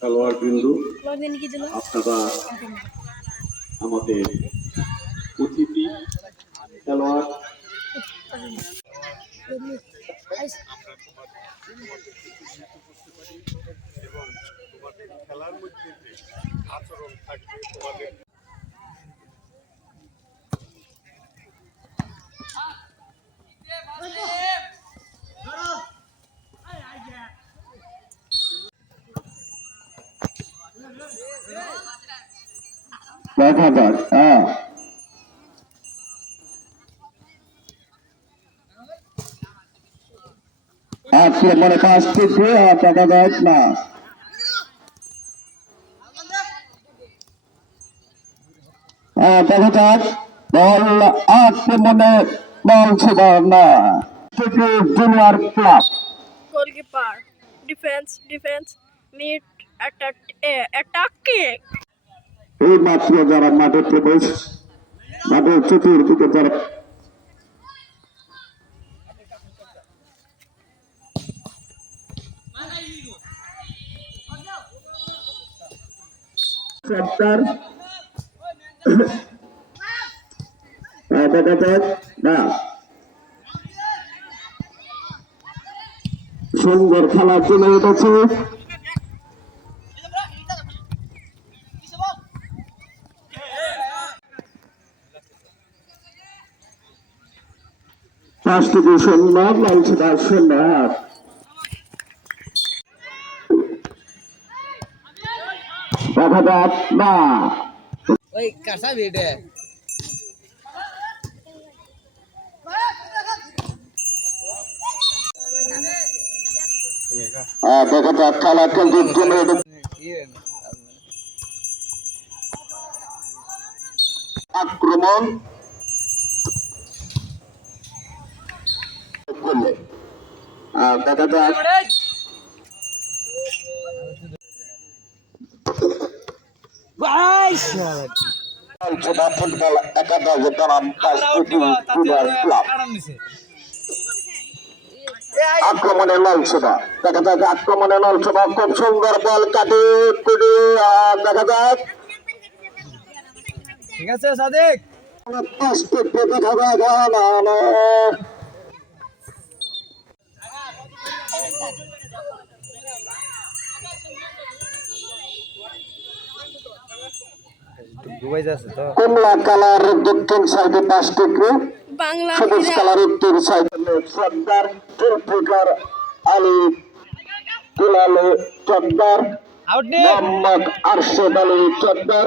খেলোয়াড় বিন্দু, আপনারা আমাদের অতিথি খেলোয়াড় এবং তোমাদের খেলার মধ্যে যে আচরণ থাকবে তোমাদের দেখা যাক। আক্রমণে 5টি দেখা যাক না। দেখা যাক বল আক্রমণে বল ছিল না। Junior club goalkeeper defence mid attacking. এই মাত্র যারা মাঠে প্রবেশ, মাঠের চতুর্দিকে যারা দেখা যাক না। সুন্দর খেলা চলে উঠেছে। পাঁচটি সুন্দর লালছে তার সুন্দর দেখা যাক না। ওই কাঁচা বেটে দেখা যাক খেলা কিন্তু আক্রমণ দেখা যাক ফুটবল একাদশ বনাম ক্লাব আক্রমণে লালসভা দেখা যাক। আক্রমণে লালসভা খুব সুন্দর বল কাটে দেখা যাক। ঠিক আছে সাদিক দেখা যাক। কমলা কালার দক্ষিণ সাইডে 5টি গ্রুপ, সবুজ কালার উত্তর সাইডে সর্দার জুলফিকার আলী কুলালে চদ্দার, মোহাম্মদ আরশেদ আলী চদ্দার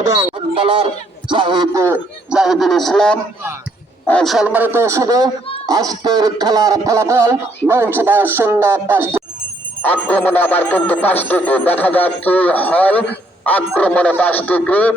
এবং ফুটবলার জাহিদুল ইসলাম। সম্মানিত শুধু আজকের খেলার ফলাফল 9-0। আক্রমণে আবার কিন্তু 5টি গ্রুপ দেখা যাক কি হয়। আক্রমণে 5টি গ্রুপ